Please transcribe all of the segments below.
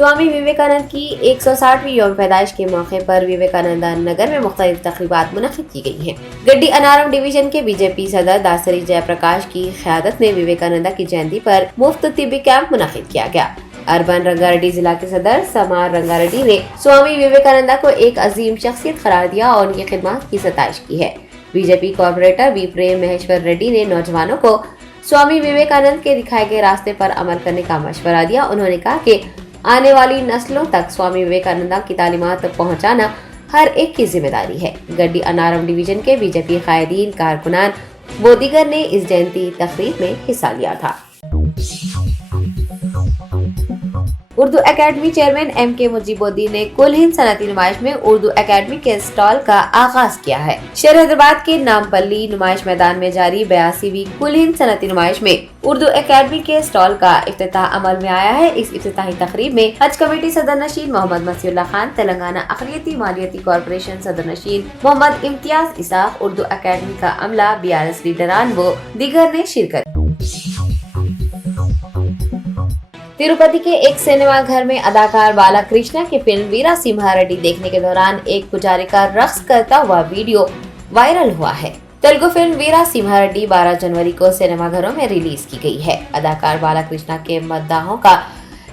स्वामी विवेकानंद की 160वीं यौम पैदाइश के मौके पर विवेकानंद नगर में मुख्तलिफ तकरीबात मुनक्किद की गई हैं। गड्डी अनारम डिवीजन के बीजेपी सदर दासरी जयप्रकाश की क़यादत में विवेकानंद की जयंती पर मुफ्त तिब्बी कैंप मुनक्किद किया गया। अर्बन रंगारेड्डी जिला के सदर समार रंगारेड्डी ने स्वामी विवेकानंद को एक अजीम शख्सियत करार दिया और उनकी खिदमत की सताइश की है। बीजेपी कॉर्पोरेटर वी प्रेम महेश्वर रेड्डी ने नौजवानों को स्वामी विवेकानंद के दिखाए गए रास्ते पर अमल करने का मशवरा दिया। उन्होंने कहा कि आने वाली नस्लों तक स्वामी विवेकानंद की तालीमात पहुंचाना हर एक की जिम्मेदारी है। गड्डी अनारम डिवीजन के बीजेपी कायदीन, कारकुनान व दीगर ने इस जयंती तकरीब में हिस्सा लिया था। Urdu academy chairman MK. Mujeebuddin ने कुल हिंद सनती नुमाइश में उर्दू एकेडमी के स्टॉल का आगाज किया है। शहर हैदराबाद के नामपल्ली नुमाइश मैदान में जारी 82वीं कुल हिंद सनती नुमाइश में उर्दू एकेडमी के स्टॉल का इफ्तिताह अमल में आया है। इस इफ्तिताही तकरीब में हज कमेटी सदर नशीन मोहम्मद मसीउल्लाह खान, तेलंगाना अक़लियती मालियती कॉर्पोरेशन सदर नशीन मोहम्मद इम्तियाज इसाक, उर्दू एकेडमी का अमला, BRS लीडरान व दीगर ने शिरकत। तिरुपति के एक सिनेमा घर में अदाकार बालाकृष्णा की फिल्म वीरा सिम्हा रेड्डी देखने के दौरान एक पुजारी का रक्स करता हुआ वीडियो वायरल हुआ है। तेलुगु फिल्म वीरा सिम्हा रेड्डी 12 जनवरी को सिनेमाघरों में रिलीज की गई है। अदाकार बालाकृष्णा के मद्दाहों का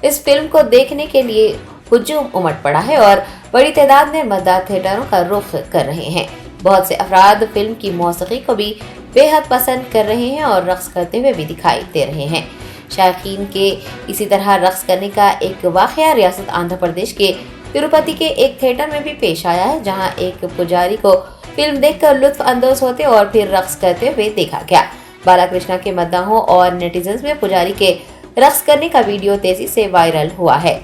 इस फिल्म को देखने के लिए हुजूम उमड़ पड़ा है और बड़ी तादाद में मद्दा थिएटरों का रुख कर रहे हैं। बहुत से अफराद फिल्म की मौसीकी को भी बेहद पसंद कर रहे हैं और रक्स करते हुए भी दिखाई दे रहे हैं। शायकीन के इसी तरह रक्स करने का एक वाक़या रियासत आंध्र प्रदेश के तिरुपति के एक थिएटर में भी पेश आया है, जहां एक पुजारी को फिल्म देखकर लुत्फ अंदोज होते और फिर रक्स करते हुए देखा गया। बालाकृष्णा के मद्दाहों और नेटिजन्स में पुजारी के रक्स करने का वीडियो तेजी से वायरल हुआ है।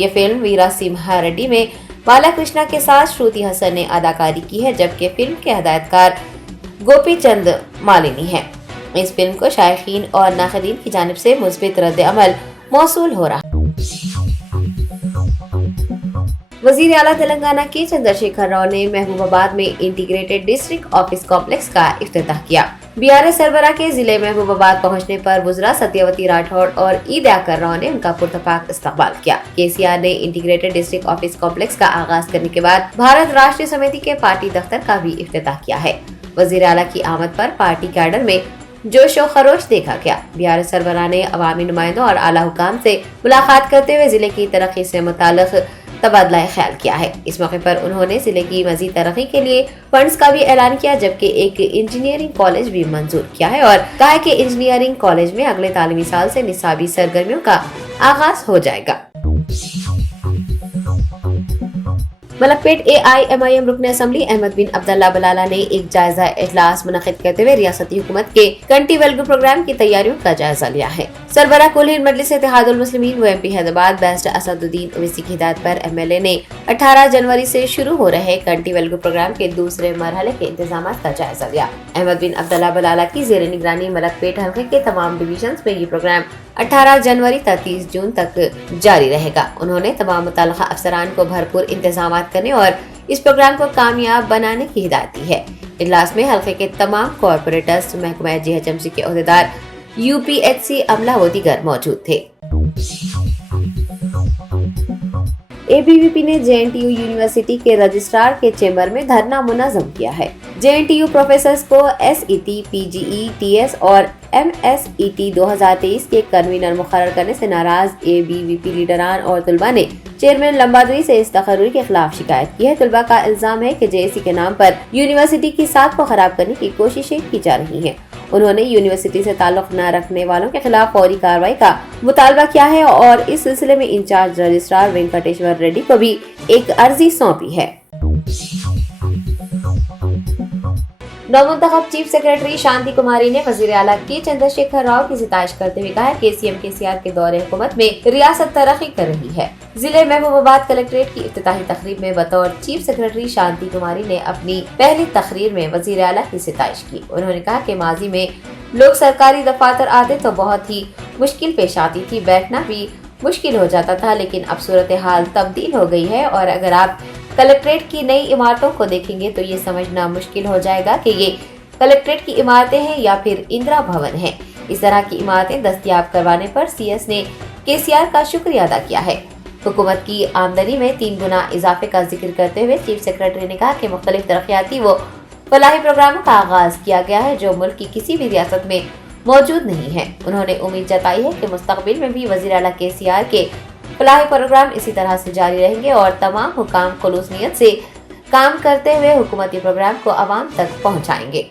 ये फिल्म वीरा सिम्हा रेड्डी में बालाकृष्णा के साथ श्रुति हसन ने अदाकारी की है, जबकि फिल्म के हदायतकार गोपी चंद मालिनी है। इस फिल्म को शायकीन और नाक़दीन की जानिब से मुस्बित रद्द अमल मौसूल हो रहा। वज़ीर आला तेलंगाना के चंद्रशेखर राव ने महबूबाबाद में इंटीग्रेटेड डिस्ट्रिक्ट ऑफिस कॉम्प्लेक्स का इफ्तिताह किया। BRS सरबराह के जिले महबूबाबाद पहुंचने पर वुज़रा सत्यवती राठौड़ और ईद याकर राव ने उनका पुरतपाक इस्तकबाल किया। KCR ने इंटीग्रेटेड डिस्ट्रिक्ट ऑफिस कॉम्प्लेक्स का आगाज करने के बाद भारत राष्ट्रीय समिति के पार्टी दफ्तर का भी इफ्तिताह किया है। वज़ीर आला की आमद पर पार्टी कैडर में जोश और खरोश देखा गया। BRS सरबराह ने अवामी नुमाइंदों और आला हुकाम से मुलाकात करते हुए जिले की तरक्की से मुताल्लिक तबादला ख्याल किया है। इस मौके पर उन्होंने जिले की मजीद तरक्की के लिए फंड्स का भी ऐलान किया, जबकि एक इंजीनियरिंग कॉलेज भी मंजूर किया है और कहा है कि इंजीनियरिंग कॉलेज में अगले तालीमी साल से निसाबी सरगर्मियों का आगाज हो जाएगा। मलकपेट AIMIM रुकन असम्बली अहमद बिन अब्दुल्ला बलाला ने एक जायजा इजलास मुनक्किद करते हुए रियासती हुकूमत के कंटी वेलगू प्रोग्राम की तैयारियों का जायजा लिया है। सरबराह कुल हिंद मजलिस इत्तेहादुल मुस्लिमीन व MP हैदराबाद बैरिस्टर असदुद्दीन ओवैसी की हिदायत पर MLA ने 18 जनवरी से शुरू हो रहे कंटी वेलगू प्रोग्राम के दूसरे मरहले के इंतजाम का जायजा लिया। अहमद बिन अब्दुल्ला बलाला की जेर निगरानी मलकपेट हल्के के तमाम डिवीजन में ये प्रोग्राम 18 जनवरी तक 30 जून तक जारी रहेगा। उन्होंने तमाम मुतल्लिक़ा अफसरान को भरपूर इंतजाम करने और इस प्रोग्राम को कामयाब बनाने की हिदायत दी है। इजलास में हल्के के तमाम कॉर्पोरेटर्स, महकमा GHMC के अहदेदार, UPHC अमला व दीगर मौजूद थे। ABVP ने JNTU यूनिवर्सिटी के रजिस्ट्रार के चेंबर में धरना मुनज़्ज़म किया है। JNTU प्रोफेसर्स को SET, PGE, TS और MSET 2023 के कन्वीनर मुकर्रर करने से नाराज ABVP लीडरान और तुलबा ने चेयरमैन लंबादरी से इस तकर्रुर के खिलाफ शिकायत की है। तुलबा का इल्जाम है कि JSC के नाम पर यूनिवर्सिटी की साख को खराब करने की कोशिशें की जा रही हैं। उन्होंने यूनिवर्सिटी से ताल्लुक न रखने वालों के खिलाफ फौरी कार्रवाई का मुतालबा किया है और इस सिलसिले में इंचार्ज रजिस्ट्रार वेंकटेश्वर रेड्डी को भी एक अर्जी सौंपी है। नवमुंतखब चीफ सेक्रेटरी शांति कुमारी ने वजीर आला के चंद्रशेखर राव की सिताइश करते हुए कहा है कि CM KCR के दौरे हुकूमत में रियासत तरक्की कर रही है। जिले महबूबाबाद कलेक्ट्रेट की इफ्तिताही तकरीब में बतौर चीफ सेक्रेटरी शांति कुमारी ने अपनी पहली तकरीर में वजीर आला की सिताइश की। उन्होंने कहा कि माजी में लोग सरकारी दफातर आते तो बहुत ही मुश्किल पेश आती थी, बैठना भी मुश्किल हो जाता था, लेकिन अब सूरत हाल तब्दील हो गई है और अगर आप कलेक्ट्रेट की नई इमारतों को देखेंगे तो ये समझना मुश्किल हो जाएगा कि ये कलेक्ट्रेट की इमारतें हैं या फिर इंदिरा भवन है। इस तरह की इमारतें दस्तयाब करवाने पर CS ने KCR का शुक्रिया अदा किया है। हुकूमत की आमदनी में 3 गुना इजाफे का जिक्र करते हुए चीफ सेक्रेटरी ने कहा कि मुख्तलिफ तरक्याती व फलाही प्रोग्रामों का आगाज किया गया है जो मुल्क की किसी भी रियासत में मौजूद नहीं है। उन्होंने उम्मीद जताई है कि मुस्तकबिल में भी वज़ीर आला KCR के फलाही प्रोग्राम इसी तरह से जारी रहेंगे और तमाम हुकाम खुलूस नियत से काम करते हुए हुकूमती प्रोग्राम को आवाम तक पहुँचाएंगे।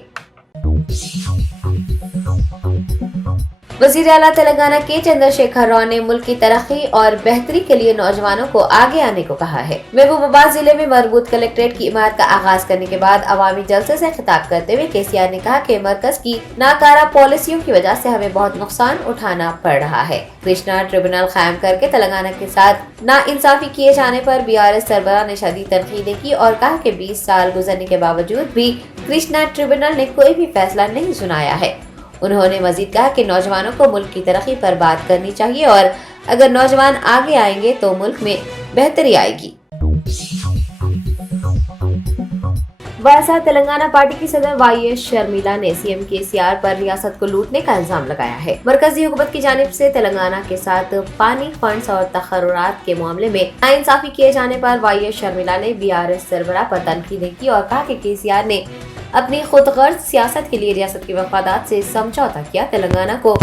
वज़ीर आला तेलंगाना के चंद्रशेखर राव ने मुल्क की तरक्की और बेहतरी के लिए नौजवानों को आगे आने को कहा है। महबूबाबाद जिले में मरबूत कलेक्ट्रेट की इमारत का आगाज करने के बाद अवामी जलसे से खिताब करते हुए KCR ने कहा कि मरकज की नाकारा पॉलिसियों की वजह से हमें बहुत नुकसान उठाना पड़ रहा है। कृष्णा ट्रिब्यूनल कायम करके तेलंगाना के साथ नाइंसाफी किए जाने पर BRS सरबराह ने शदीद तनकीदें की और कहा कि 20 साल गुजरने के बावजूद भी कृष्णा ट्रिब्यूनल ने कोई भी फैसला नहीं सुनाया है। उन्होंने मजीद कहा कि नौजवानों को मुल्क की तरक्की पर बात करनी चाहिए और अगर नौजवान आगे आएंगे तो मुल्क में बेहतरी आएगी। वायएसआर तेलंगाना पार्टी की सदर YS शर्मिला ने CM KCR पर रियासत को लूटने का इल्जाम लगाया है। मरकजी हुकूमत की जानिब से तेलंगाना के साथ पानी फंड्स और तखर्रुरात के मामले में नाइंसाफी किए जाने पर YS शर्मिला ने BRS सरबराह पर तनकीदें की और कहा कि KCR ने अपनी खुदगर्ज सियासत के लिए रियासत के मफादात से समझौता किया, तेलंगाना को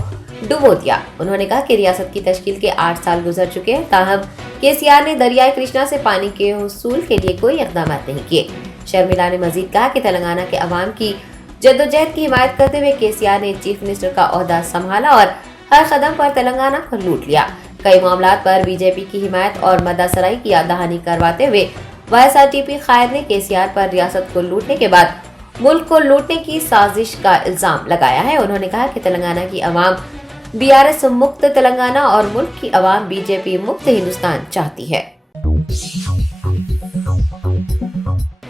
डुबो दिया। उन्होंने कहा कि रियासत की तश्कील के 8 साल गुजर चुके हैं, ताहम KCR ने दरियाए कृष्णा से पानी के हुसूल के लिए कोई इक़दाम नहीं किए। शर्मिला ने मजीद कहा कि तेलंगाना के अवाम की जद्दोजहद की हिमायत करते हुए KCR ने चीफ मिनिस्टर का ओहदा संभाला और हर कदम पर तेलंगाना को लूट लिया। कई मामलात पर BJP की हिमायत और मदासराई की याद दहानी करवाते हुए YSRTP कायद ने KCR पर रियासत को लूटने के बाद मुल्क को लूटने की साजिश का इल्जाम लगाया है। उन्होंने कहा कि तेलंगाना की अवाम BRS मुक्त तेलंगाना और मुल्क की अवाम BJP मुक्त हिंदुस्तान चाहती है।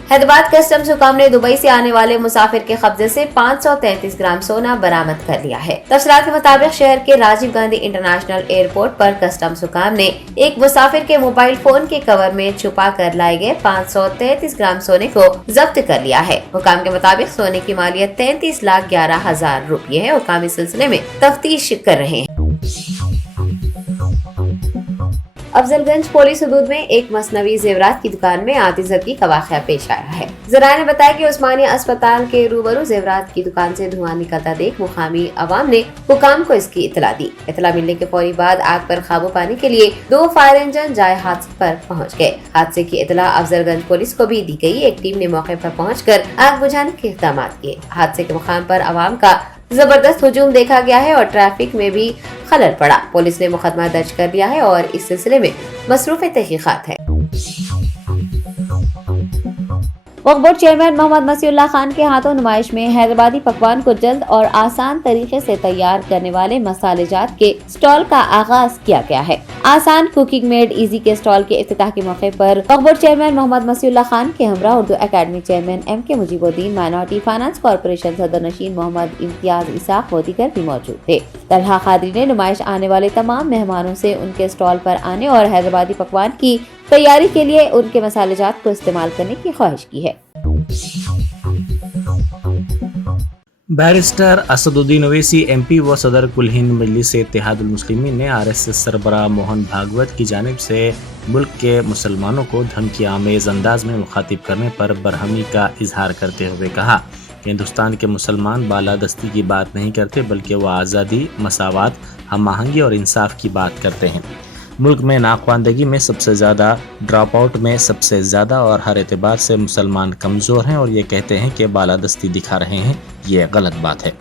हैदराबाद कस्टम्स हुकाम ने दुबई से आने वाले मुसाफिर के कब्जे से 533 ग्राम सोना बरामद कर लिया है। तफसीलात के मुताबिक शहर के राजीव गांधी इंटरनेशनल एयरपोर्ट पर कस्टम्स हुकाम ने एक मुसाफिर के मोबाइल फोन के कवर में छुपा कर लाए गए 533 ग्राम सोने को जब्त कर लिया है। हुकाम के मुताबिक सोने की मालियत 33,11,000 रुपये है। हुकाम इस सिलसिले में तफ्तीश कर रहे हैं। अफजलगंज पुलिस हदूद में एक मसनवी जेवरात की दुकान में आतिशबाजी का वाक़या पेश आया है। ज़राए ने बताया कि उस्मानिया अस्पताल के रूबरू जेवरात की दुकान से धुआं निकलता देख मुकामी अवाम ने हुकाम को इसकी इतला दी। इतला मिलने के फौरी बाद आग पर काबू पाने के लिए 2 फायर इंजन जाए हादसे पर पहुंच गए। हादसे की इतला अफजलगंज पुलिस को भी दी गई। एक टीम ने मौके पर पहुंचकर आग बुझाने के इक़दाम किए। हादसे के मुकाम पर अवाम का जबरदस्त हुजूम देखा गया है और ट्रैफिक में भी खलल पड़ा। पुलिस ने मुकदमा दर्ज कर लिया है और इस सिलसिले में मसरूफ तहकीकात है। वक्फ बोर्ड चेयरमैन मोहम्मद मसीउल्लाह खान के हाथों नुमाइश में हैदराबादी पकवान को जल्द और आसान तरीके से तैयार करने वाले मसालेजात के स्टॉल का आगाज किया गया है। आसान कुकिंग मेड इजी के स्टॉल के इफ्तिताह के मौके पर वक्फ बोर्ड चेयरमैन मोहम्मद मसीउल्लाह खान के हमरा Urdu academy chairman MK Mujeebuddin, minority finance corporation सदर नशीन मोहम्मद इम्तियाज इसाक व दीगर भी मौजूद थे। तलहा कादरी ने नुमाइश आने वाले तमाम मेहमानों से उनके स्टॉल पर आने और हैदराबादी पकवान की तैयारी के लिए उनके मसालेजात को इस्तेमाल करने की ख्वाहिश की है। बैरिस्टर असदुद्दीन ओवैसी MP व सदर कुल हिंद मजलिस इत्तेहादुल मुस्लिमीन ने RSS सरबराह मोहन भागवत की जानिब से मुल्क के मुसलमानों को धमकी आमेज अंदाज में मुखातिब करने पर बरहमी का इजहार करते हुए कहा कि हिंदुस्तान के मुसलमान बालादस्ती की बात नहीं करते बल्कि वह आज़ादी, मसावात, हम आहंगी और इंसाफ की बात करते हैं। मुल्क में नाख्वानदगी में सबसे ज़्यादा, ड्रॉप आउट में सबसे ज़्यादा और हर एतबार से मुसलमान कमज़ोर हैं और ये कहते हैं कि बालादस्ती दिखा रहे हैं, ये गलत बात है।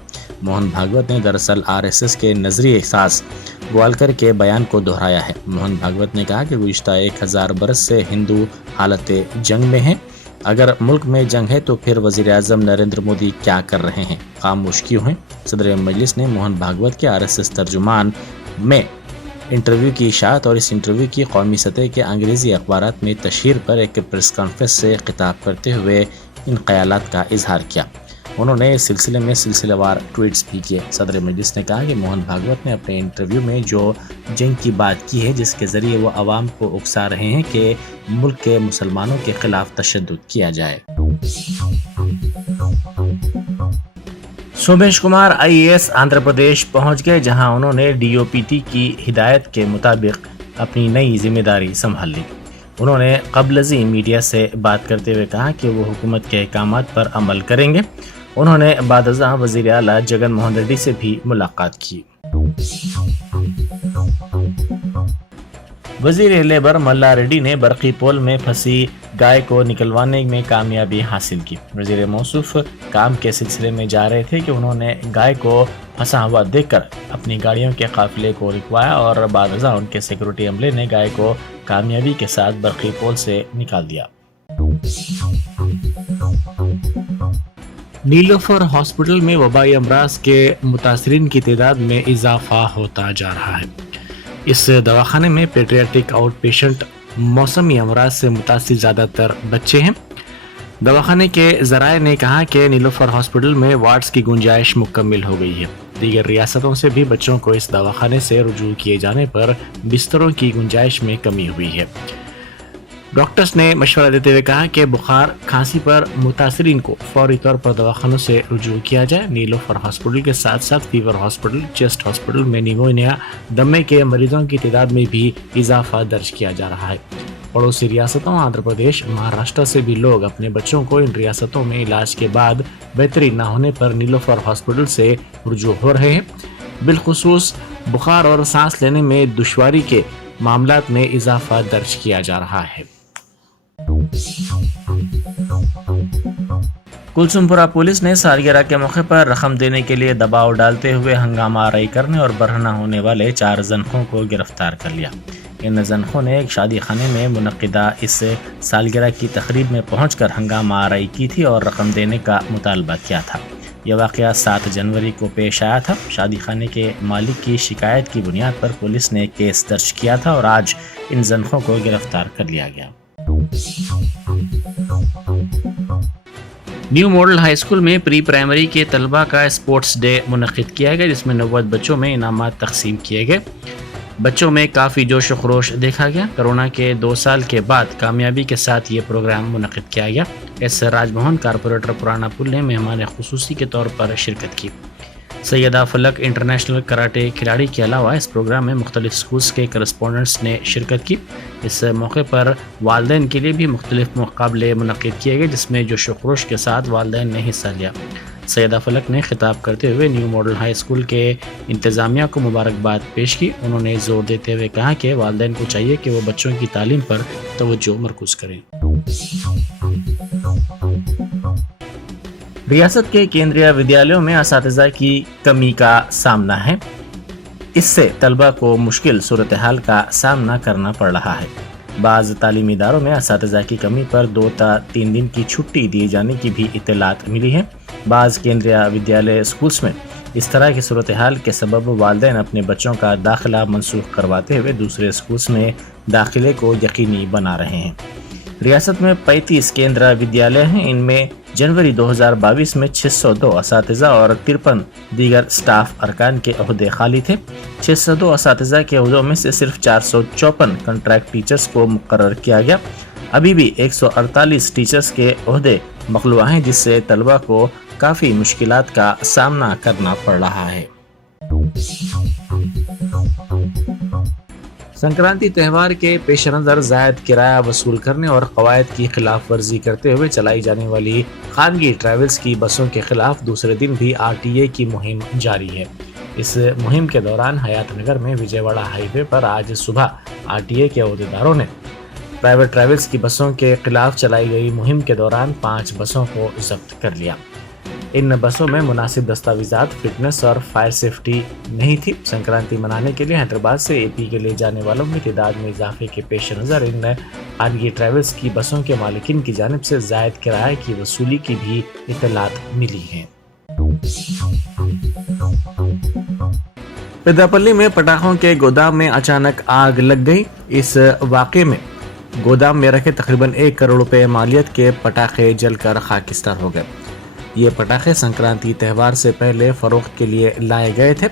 मोहन भागवत ने दरअसल RSS के नजरी एहसास ग्वालकर के बयान को दोहराया है। मोहन भागवत ने कहा कि गुज़िश्ता 1000 बरस से हिंदू हालत जंग में हैं। अगर मुल्क में जंग है तो फिर वज़ीर आज़म नरेंद्र मोदी क्या कर रहे हैं, खामोश क्यों हैं? सदर मजलिस ने मोहन भागवत के RSS तर्जुमान में इंटरव्यू की इशाअत और इस इंटरव्यू की कौमी सतह के अंग्रेज़ी अखबारात में तशहीर पर एक प्रेस कॉन्फ्रेंस से खिताब करते हुए इन ख्यालात का इजहार किया। उन्होंने इस सिलसिले में सिलसिलेवार ट्वीट्स भी किए। सदर मजलिस ने कहा कि मोहन भागवत ने अपने इंटरव्यू में जो जंग की बात की है, जिसके ज़रिए वो आवाम को उकसा रहे हैं कि मुल्क के मुसलमानों के खिलाफ तशद्दुद किया जाए। सोमेश कुमार IAS आंध्र प्रदेश पहुंच गए, जहां उन्होंने DOPT की हिदायत के मुताबिक اپنی نئی ذمہ داری سنبھال لی۔ انہوں نے قبل ازیں میڈیا سے بات کرتے ہوئے کہا کہ وہ حکومت کے احکامات پر عمل کریں گے۔ انہوں نے بعد ازاں وزیر اعلیٰ جگن موہن ریڈی سے بھی ملاقات کی۔ وزیر لیبر ملا ریڈی نے برقی پول میں پھنسی گائے کو نکلوانے میں کامیابی حاصل کی۔ وزیر موصوف کام کے سلسلے میں جا رہے تھے کہ انہوں نے گائے کو پھنسا ہوا دیکھ کر اپنی گاڑیوں کے قافلے کو رکوایا اور بعد ازاں ان کے سیکورٹی عملے نے گائے کو کامیابی کے ساتھ برقی پول سے نکال دیا۔ نیلوفر ہاسپٹل میں وبائی امراض کے متاثرین کی تعداد میں اضافہ ہوتا جا رہا ہے۔ اس دواخانے میں پیڈیاٹرک آؤٹ پیشنٹ موسمی امراض سے متاثر زیادہ تر بچے ہیں۔ دواخانے کے ذرائع نے کہا کہ نیلوفر ہاسپٹل میں وارڈز کی گنجائش مکمل ہو گئی ہے۔ دیگر ریاستوں سے بھی بچوں کو اس دواخانے سے رجوع کیے جانے پر بستروں کی گنجائش میں کمی ہوئی ہے۔ ڈاکٹرز نے مشورہ دیتے ہوئے کہا کہ بخار کھانسی پر متاثرین کو فوری طور پر دواخانوں سے رجوع کیا جائے۔ نیلوفر ہاسپٹل کے ساتھ ساتھ فیور ہاسپٹل، چیسٹ ہاسپٹل میں نیمونیا، دمے کے مریضوں کی تعداد میں بھی اضافہ درج کیا جا رہا ہے۔ پڑوسی ریاستوں آندھرا پردیش، مہاراشٹر سے بھی لوگ اپنے بچوں کو ان ریاستوں میں علاج کے بعد بہتری نہ ہونے پر نیلوفر ہاسپٹل سے رجوع ہو رہے ہیں۔ بالخصوص بخار اور سانس لینے میں دشواری کے معاملات میں اضافہ درج کیا جا رہا ہے۔ کلثوم پورہ پولیس نے سالگرہ کے موقع پر رقم دینے کے لیے دباؤ ڈالتے ہوئے ہنگامہ آرائی کرنے اور برہنہ ہونے والے 4 زنخوں کو گرفتار کر لیا۔ ان زنخوں نے ایک شادی خانے میں منعقدہ اس سالگرہ کی تقریب میں پہنچ کر ہنگامہ آرائی کی تھی اور رقم دینے کا مطالبہ کیا تھا۔ یہ واقعہ 7 جنوری کو پیش آیا تھا۔ شادی خانے کے مالک کی شکایت کی بنیاد پر پولیس نے کیس درج کیا تھا اور آج ان زنخوں کو گرفتار کر لیا گیا۔ نیو ماڈل ہائی اسکول میں پری پرائمری کے طلبہ کا اسپورٹس ڈے منعقد کیا گیا، جس میں 90 بچوں میں انعامات تقسیم کیے گئے۔ بچوں میں کافی جوش و خروش دیکھا گیا۔ کرونا کے 2 سال کے بعد کامیابی کے ساتھ یہ پروگرام منعقد کیا گیا۔ ایس راج موہن، کارپوریٹر پرانا پل، نے مہمان خصوصی کے طور پر شرکت کی۔ سیدہ فلک انٹرنیشنل کراٹے کھلاڑی کے علاوہ اس پروگرام میں مختلف سکولز کے کرسپونڈنٹس نے شرکت کی۔ اس موقع پر والدین کے لیے بھی مختلف مقابلے منعقد کیے گئے، جس میں جوش و خروش کے ساتھ والدین نے حصہ لیا۔ سیدہ فلک نے خطاب کرتے ہوئے نیو ماڈل ہائی اسکول کے انتظامیہ کو مبارکباد پیش کی۔ انہوں نے زور دیتے ہوئے کہا کہ والدین کو چاہیے کہ وہ بچوں کی تعلیم پر توجہ مرکوز کریں۔ ریاست کے کیندریہ ودیالیوں میں اساتذہ کی کمی کا سامنا ہے۔ اس سے طلبہ کو مشکل صورتحال کا سامنا کرنا پڑ رہا ہے۔ بعض تعلیمی اداروں میں اساتذہ کی کمی پر 2 تا 3 دن کی چھٹی دیے جانے کی بھی اطلاعات ملی ہیں۔ بعض کیندریہ ودیالیہ اسکولز میں اس طرح کی صورتحال کے سبب والدین اپنے بچوں کا داخلہ منسوخ کرواتے ہوئے دوسرے اسکولز میں داخلے کو یقینی بنا رہے ہیں۔ ریاست میں 35 کیندریہ ودیالیہ ہیں۔ ان میں جنوری 2022 میں 602 اساتذہ اور 53 دیگر سٹاف ارکان کے عہدے خالی تھے۔ 602 اساتذہ کے عہدوں میں سے صرف 454 کنٹریکٹ ٹیچرز کو مقرر کیا گیا۔ ابھی بھی 148 ٹیچرز کے عہدے مخلوع ہیں، جس سے طلبہ کو کافی مشکلات کا سامنا کرنا پڑ رہا ہے۔ سنکرانتی تہوار کے پیش نظر زائد کرایہ وصول کرنے اور قواعد کی خلاف ورزی کرتے ہوئے چلائی جانے والی خانگی ٹریولز کی بسوں کے خلاف دوسرے دن بھی RTA کی مہم جاری ہے۔ اس مہم کے دوران حیات نگر میں وجے واڑہ ہائی وے پر آج صبح RTA کے عہدیداروں نے پرائیویٹ ٹریولز کی بسوں کے خلاف چلائی گئی مہم کے دوران 5 بسوں کو ضبط کر لیا۔ ان بسوں میں مناسب دستاویزات، فٹنس اور فائر سیفٹی نہیں تھی۔ سنکرانتی منانے کے لیے حیدرآباد سے AP کے لیے جانے والوں کی تعداد میں اضافے کے پیش نظر ان خانگی ٹریولز کی بسوں کے مالکین کی جانب سے زائد کرایہ کی وصولی کی بھی اطلاعات ملی ہیں۔ پیداپلی میں پٹاخوں کے گودام میں اچانک آگ لگ گئی۔ اس واقعے میں گودام میں رکھے تقریباً 1 کروڑ روپے مالیت کے پٹاخے جل کر خاکستر ہو گئے۔ یہ پٹاخے سنکرانتی تہوار سے پہلے فروخت کے لیے لائے گئے تھے۔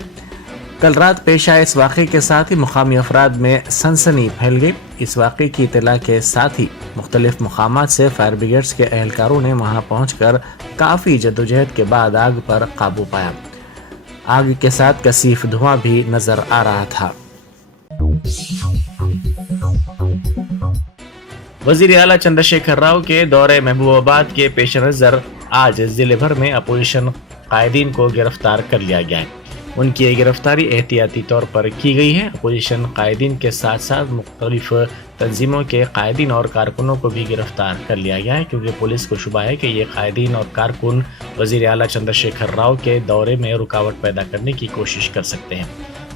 کل رات پیش آئے اس واقعے کے ساتھ ہی مقامی افراد میں سنسنی پھیل گئی۔ اس واقعے کی اطلاع کے ساتھ ہی مختلف مقامات سے فائر بریگیڈز کے اہلکاروں نے وہاں پہنچ کر کافی جدوجہد کے بعد آگ پر قابو پایا۔ آگ کے ساتھ کثیف دھواں بھی نظر آ رہا تھا۔ वजीर आला चंद्रशेखर राव के दौरे महबूबाबाद के पेश नज़र आज ज़िले भर में अपोजिशन कायदीन को गिरफ्तार कर लिया गया है। उनकी ये गिरफ्तारी एहतियाती तौर पर की गई है। अपोजिशन कायदीन के साथ साथ मुख्तलिफ तंजीमों के कायदीन और कारकुनों को भी गिरफ्तार कर लिया गया है, क्योंकि पुलिस को शुबा है कि ये कायदीन और कारकुन वजीर आला चंद्रशेखर राव के दौरे में रुकावट पैदा करने की कोशिश कर सकते हैं।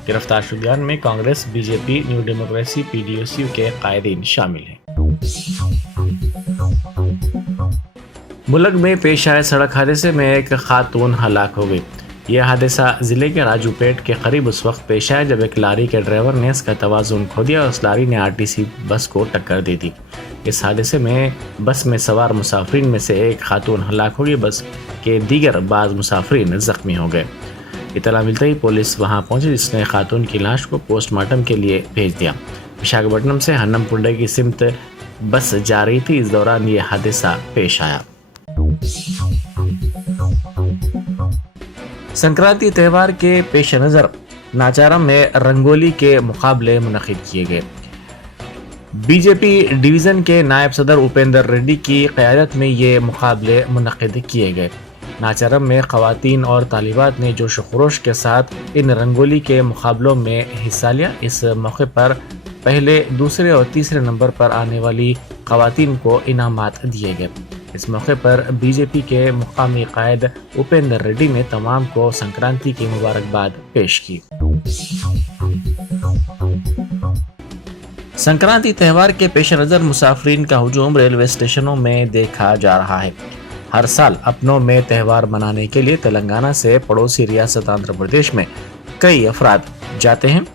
गिरफ्तार शुदगान में Congress, BJP, new democracy, PDSU के कायदीन शामिल हैं। मुल्क में पेश आए सड़क हादसे में एक खातून हलाक हो गई। यह हादसा ज़िले के राजूपेट के करीब उस वक्त पेश आया जब एक लारी के ड्राइवर ने इसका तवाज़ुन खो दिया और उस लारी ने RTC बस को टक्कर दी थी। इस हादसे में बस में सवार मुसाफिरीन में से एक खातून हलाक हो गई। बस के दीगर बाज़ मुसाफिरीन ज़ख्मी हो गए। इत्तला मिलते ही पुलिस वहां पहुंची, जिसने खातून की लाश को पोस्टमार्टम के लिए भेज दिया। विशाखापट्टनम से हन्नमपुंडे की सिमत बस जा रही थी, इस दौरान ये हादसा पेश आया। संक्रांति त्यौहार के पेश नज़र नाचारम में रंगोली के मुकाबले मुनक़िद किए गए। बीजेपी डिवीज़न के नायब सदर उपेंद्र रेड्डी की क़यादत में ये मुकाबले मुनक़िद किए गए। नाचारम में ख़वातीन और तालिबात ने जोश खरोश के साथ इन रंगोली के मुकाबलों में हिस्सा लिया। इस मौके पर पहले, दूसरे और तीसरे नंबर पर आने वाली ख़वातीन को इनामात दिए गए। इस मौके पर बीजेपी के मुकामी कायद उपेंद्र रेड्डी ने तमाम को संक्रांति की मुबारकबाद पेश की। संक्रांति त्यौहार के पेश नज़र मुसाफिरीन का हुजूम रेलवे स्टेशनों में देखा जा रहा है। हर साल अपनों में त्यौहार मनाने के लिए तेलंगाना से पड़ोसी रियासत आंध्र प्रदेश में कई अफराद जाते हैं।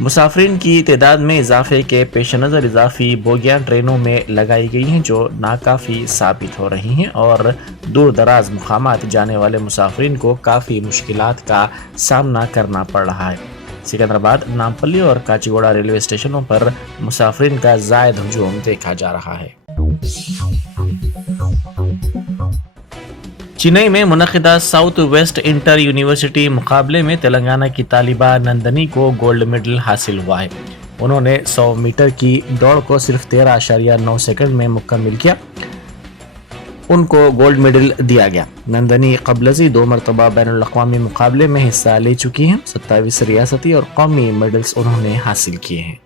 मुसाफिरीन की तादाद में इजाफे के पेश नज़र इजाफी बोगियां ट्रेनों में लगाई गई हैं, जो नाकाफ़ी साबित हो रही हैं और दूर दराज मुकामात जाने वाले मुसाफिरीन को काफ़ी मुश्किलात का सामना करना पड़ रहा है। सिकंदराबाद, नामपल्ली और काचीगुड़ा रेलवे स्टेशनों पर मुसाफिरीन का ज़ायद हुजूम देखा जा रहा है। चेन्नई में मुनक़िदा साउथ वेस्ट इंटर यूनिवर्सिटी मुकाबले में तेलंगाना की तालिबा नंदनी को गोल्ड मेडल हासिल हुआ है। उन्होंने 100 मीटर की दौड़ को सिर्फ 13.9 सेकंड में मुकम्मिल किया। उनको गोल्ड मेडल दिया गया। नंदनी क़ब्लज़ी 2 मरतबा बैनुल अक़वामी मुकाबले में हिस्सा ले चुकी हैं। 27 रियासती और कौमी मेडल्स उन्होंने हासिल किए हैं।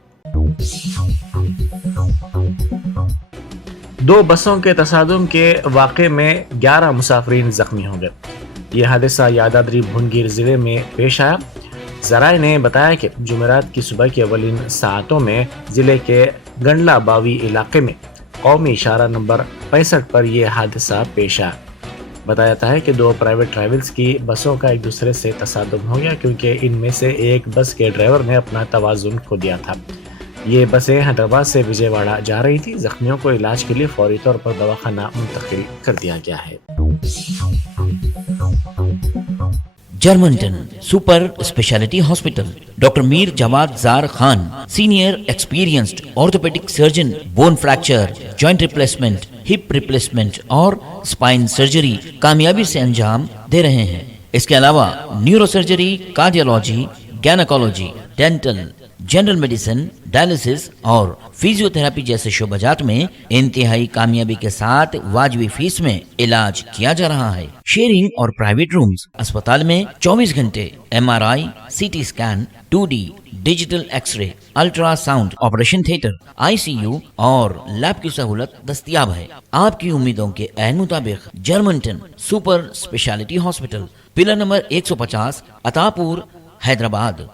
2 बसों के तसादुम के वाक़े में 11 मुसाफिरीन ज़ख्मी हो गए। यह हादसा यादाद्री भुवनगिर ज़िले में पेश आया। ज़राए ने बताया कि जुमेरात की सुबह की अवलिन सातों में ज़िले के गंडला बावी इलाके में कौमी इशारा नंबर 65 पर यह हादसा पेश आया। बताया जाता है कि 2 प्राइवेट ट्रैवल्स की बसों का एक दूसरे से तसादुम हो गया, क्योंकि इनमें से एक बस के ड्राइवर ने अपना तवाज़ुन खो दिया था। ये बसें हैदराबाद से विजयवाड़ा जा रही थी। जख्मियों को इलाज के लिए फौरी तौर पर दवाखाना मुंतकिल कर दिया गया है। Germantown super speciality hospital, doctor Mir Jawad Jar Khan, senior experienced orthopaedic surgeon, bone fracture, joint replacement, hip replacement और स्पाइन सर्जरी कामयाबी से अंजाम दे रहे हैं। इसके अलावा neuro surgery, cardiology, gynaecology, dental, general medicine, dialysis और फिजियोथेरेपी जैसे शोबाजात में इंतहाई कामयाबी के साथ वाजबी फीस में इलाज किया जा रहा है। शेयरिंग और प्राइवेट रूम्स, अस्पताल में 24 घंटे MRI, CT scan, 2D digital x ray, ultrasound, operation theatre, ICU और लैब की सहूलत दस्तयाब है। आपकी उम्मीदों के ऐन मुताबिक Germanten super speciality hospital, pillar number 150, Attapur, Hyderabad.